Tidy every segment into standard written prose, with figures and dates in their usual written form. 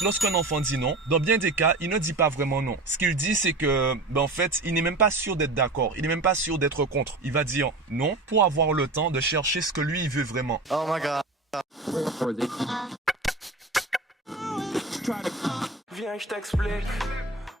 Lorsqu'un enfant dit non, dans bien des cas, il ne dit pas vraiment non. Ce qu'il dit, c'est que, en fait, il n'est même pas sûr d'être d'accord. Il n'est même pas sûr d'être contre. Il va dire non pour avoir le temps de chercher ce que lui, il veut vraiment. Oh my god. Viens, je t'explique.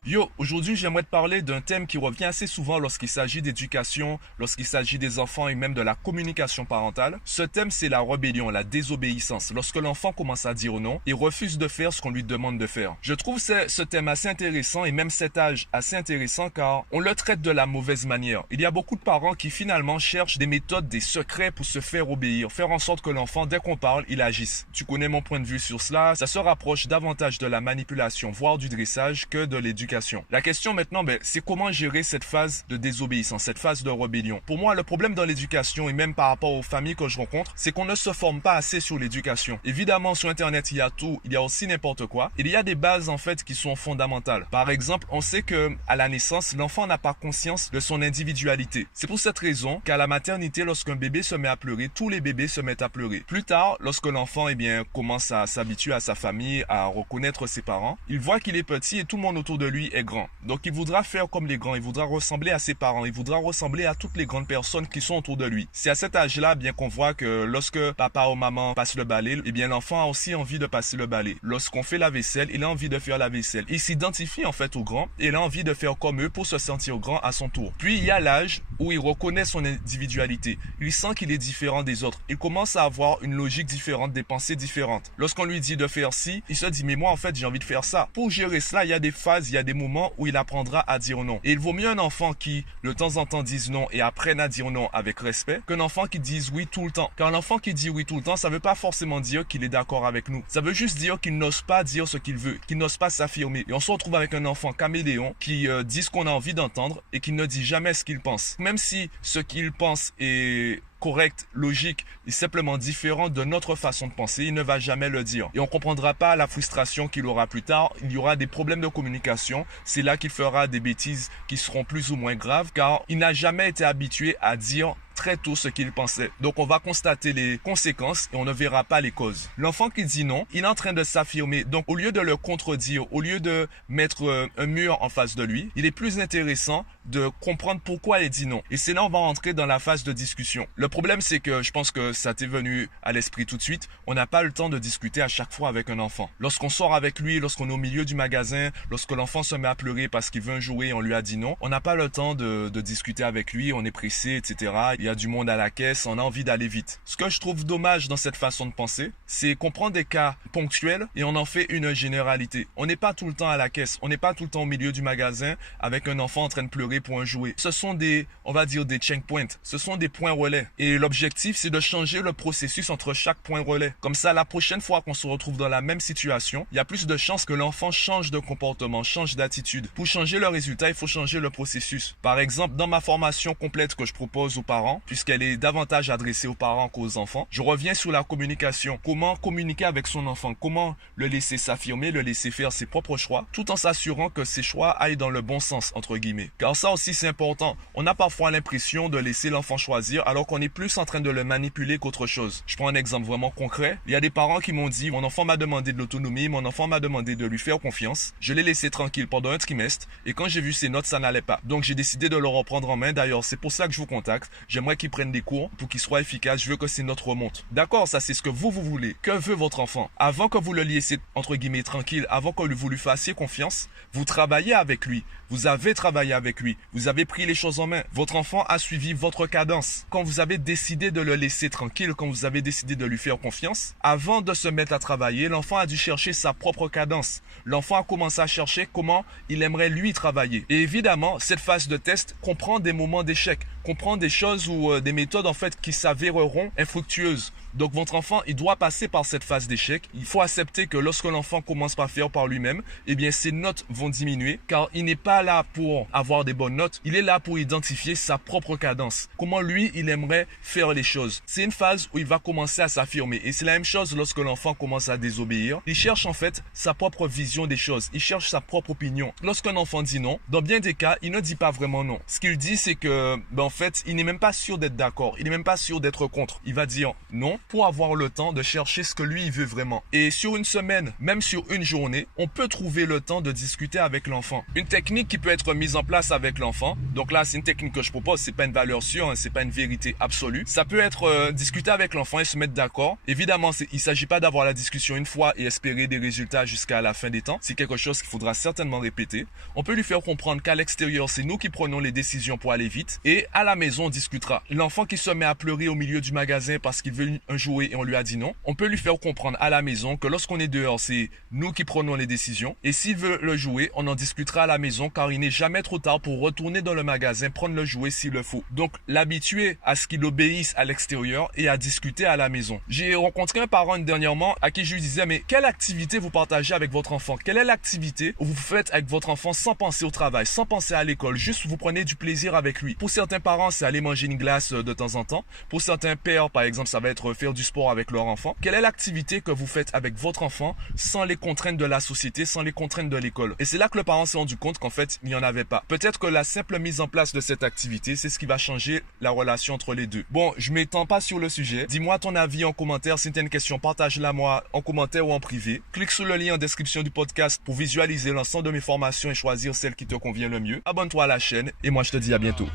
Yo, aujourd'hui j'aimerais te parler d'un thème qui revient assez souvent lorsqu'il s'agit d'éducation, lorsqu'il s'agit des enfants et même de la communication parentale. Ce thème, c'est la rébellion, la désobéissance. Lorsque l'enfant commence à dire non et refuse de faire ce qu'on lui demande de faire. Je trouve ce thème assez intéressant et même cet âge assez intéressant car on le traite de la mauvaise manière. Il y a beaucoup de parents qui finalement cherchent des méthodes, des secrets pour se faire obéir, faire en sorte que l'enfant, dès qu'on parle, il agisse. Tu connais mon point de vue sur cela, ça se rapproche davantage de la manipulation, voire du dressage que de l'éducation. La question maintenant, c'est comment gérer cette phase de désobéissance, cette phase de rébellion. Pour moi, le problème dans l'éducation et même par rapport aux familles que je rencontre, c'est qu'on ne se forme pas assez sur l'éducation. Évidemment, sur Internet, il y a tout, il y a aussi n'importe quoi. Il y a des bases en fait qui sont fondamentales. Par exemple, on sait que à la naissance, l'enfant n'a pas conscience de son individualité. C'est pour cette raison qu'à la maternité, lorsqu'un bébé se met à pleurer, tous les bébés se mettent à pleurer. Plus tard, lorsque l'enfant commence à s'habituer à sa famille, à reconnaître ses parents, il voit qu'il est petit et tout le monde autour de lui est grand. Donc il voudra faire comme les grands, il voudra ressembler à ses parents, il voudra ressembler à toutes les grandes personnes qui sont autour de lui. C'est à cet âge-là bien qu'on voit que lorsque papa ou maman passe le balai, l'enfant a aussi envie de passer le balai. Lorsqu'on fait la vaisselle, il a envie de faire la vaisselle. Il s'identifie en fait aux grands et il a envie de faire comme eux pour se sentir grand à son tour. Puis il y a l'âge où il reconnaît son individualité. Il sent qu'il est différent des autres. Il commence à avoir une logique différente, des pensées différentes. Lorsqu'on lui dit de faire ci, il se dit mais moi en fait j'ai envie de faire ça. Pour gérer cela, il y a des phases, il y a des moments où il apprendra à dire non. Et il vaut mieux un enfant qui, de temps en temps, dise non et apprenne à dire non avec respect qu'un enfant qui dise oui tout le temps. Car l'enfant qui dit oui tout le temps, ça veut pas forcément dire qu'il est d'accord avec nous. Ça veut juste dire qu'il n'ose pas dire ce qu'il veut, qu'il n'ose pas s'affirmer. Et on se retrouve avec un enfant caméléon qui dit ce qu'on a envie d'entendre et qui ne dit jamais ce qu'il pense. Même si ce qu'il pense est correct, logique et simplement différent de notre façon de penser, il ne va jamais le dire. Et on comprendra pas la frustration qu'il aura plus tard. Il y aura des problèmes de communication. C'est là qu'il fera des bêtises qui seront plus ou moins graves car il n'a jamais été habitué à dire très tôt ce qu'il pensait. Donc on va constater les conséquences et on ne verra pas les causes. L'enfant qui dit non, il est en train de s'affirmer. Donc au lieu de le contredire, au lieu de mettre un mur en face de lui, il est plus intéressant de comprendre pourquoi il dit non. Et c'est là on va rentrer dans la phase de discussion. Le problème c'est que je pense que ça t'est venu à l'esprit tout de suite. On n'a pas le temps de discuter à chaque fois avec un enfant. Lorsqu'on sort avec lui, lorsqu'on est au milieu du magasin, lorsque l'enfant se met à pleurer parce qu'il veut un jouet et on lui a dit non, on n'a pas le temps de discuter avec lui, on est pressé, etc. Il y a du monde à la caisse, on a envie d'aller vite. Ce que je trouve dommage dans cette façon de penser, c'est qu'on prend des cas ponctuels et on en fait une généralité. On n'est pas tout le temps à la caisse, on n'est pas tout le temps au milieu du magasin avec un enfant en train de pleurer pour un jouet. Ce sont on va dire des checkpoints, ce sont des points relais. Et l'objectif, c'est de changer le processus entre chaque point relais. Comme ça, la prochaine fois qu'on se retrouve dans la même situation, il y a plus de chances que l'enfant change de comportement, change d'attitude. Pour changer le résultat, il faut changer le processus. Par exemple, dans ma formation complète que je propose aux parents, puisqu'elle est davantage adressée aux parents qu'aux enfants, je reviens sur la communication. Comment communiquer avec son enfant? Comment le laisser s'affirmer, le laisser faire ses propres choix, tout en s'assurant que ses choix aillent dans le bon sens, entre guillemets. Car ça aussi, c'est important. On a parfois l'impression de laisser l'enfant choisir, alors qu'on est plus en train de le manipuler qu'autre chose. Je prends un exemple vraiment concret. Il y a des parents qui m'ont dit, mon enfant m'a demandé de l'autonomie, mon enfant m'a demandé de lui faire confiance. Je l'ai laissé tranquille pendant un trimestre, et quand j'ai vu ses notes, ça n'allait pas. Donc j'ai décidé de le reprendre en main. D'ailleurs, c'est pour ça que je vous contacte. J'aimerais qu'il prenne des cours pour qu'il soit efficace. Je veux que ses notes remontent. D'accord, ça c'est ce que vous voulez. Que veut votre enfant? Avant que vous le laissiez, entre guillemets, tranquille, avant que vous lui fassiez confiance, vous travaillez avec lui. Vous avez travaillé avec lui. Vous avez pris les choses en main. Votre enfant a suivi votre cadence. Quand vous avez décidé de le laisser tranquille, quand vous avez décidé de lui faire confiance, avant de se mettre à travailler, l'enfant a dû chercher sa propre cadence. L'enfant a commencé à chercher comment il aimerait lui travailler. Et évidemment, cette phase de test comprend des moments d'échec, comprend des choses ou des méthodes en fait qui s'avéreront infructueuses. Donc votre enfant, il doit passer par cette phase d'échec. Il faut accepter que lorsque l'enfant commence par faire par lui-même, eh bien ses notes vont diminuer car il n'est pas là pour avoir des bonnes notes. Il est là pour identifier sa propre cadence. Comment lui, il aimerait faire les choses. C'est une phase où il va commencer à s'affirmer. Et c'est la même chose lorsque l'enfant commence à désobéir. Il cherche en fait sa propre vision des choses. Il cherche sa propre opinion. Lorsqu'un enfant dit non, dans bien des cas, il ne dit pas vraiment non. Ce qu'il dit, c'est que, en fait, il n'est même pas sûr d'être d'accord. Il n'est même pas sûr d'être contre. Il va dire non pour avoir le temps de chercher ce que lui, il veut vraiment. Et sur une semaine, même sur une journée, on peut trouver le temps de discuter avec l'enfant. Une technique qui peut être mise en place avec l'enfant. Donc là, c'est une technique que je propose. C'est pas une valeur sûre, hein, c'est pas une vérité absolue. Ça peut être discuter avec l'enfant et se mettre d'accord. Évidemment, il s'agit pas d'avoir la discussion une fois et espérer des résultats jusqu'à la fin des temps. C'est quelque chose qu'il faudra certainement répéter. On peut lui faire comprendre qu'à l'extérieur, c'est nous qui prenons les décisions pour aller vite. Et à la maison, on discutera. L'enfant qui se met à pleurer au milieu du magasin parce qu'il veut un jouet et on lui a dit non, on peut lui faire comprendre à la maison que lorsqu'on est dehors, c'est nous qui prenons les décisions. Et s'il veut le jouet, on en discutera à la maison car il n'est jamais trop tard pour retourner dans le magasin, prendre le jouet s'il le faut. Donc, l'habituer à ce qu'il obéisse à l'extérieur et à discuter à la maison. J'ai rencontré un parent dernièrement à qui je lui disais, mais quelle activité vous partagez avec votre enfant? Quelle est l'activité que vous faites avec votre enfant sans penser au travail, sans penser à l'école, juste vous prenez du plaisir avec lui? Pour certains parents, c'est aller manger une glace de temps en temps. Pour certains pères, par exemple, ça va être faire du sport avec leur enfant. Quelle est l'activité que vous faites avec votre enfant sans les contraintes de la société, sans les contraintes de l'école? Et c'est là que le parent s'est rendu compte qu'en fait, il n'y en avait pas. Peut-être que la simple mise en place de cette activité, c'est ce qui va changer la relation entre les deux. Bon, je m'étends pas sur le sujet. Dis-moi ton avis en commentaire. Si tu as une question, partage-la moi en commentaire ou en privé. Clique sur le lien en description du podcast pour visualiser l'ensemble de mes formations et choisir celle qui te convient le mieux. Abonne-toi à la chaîne et moi je te dis à bientôt.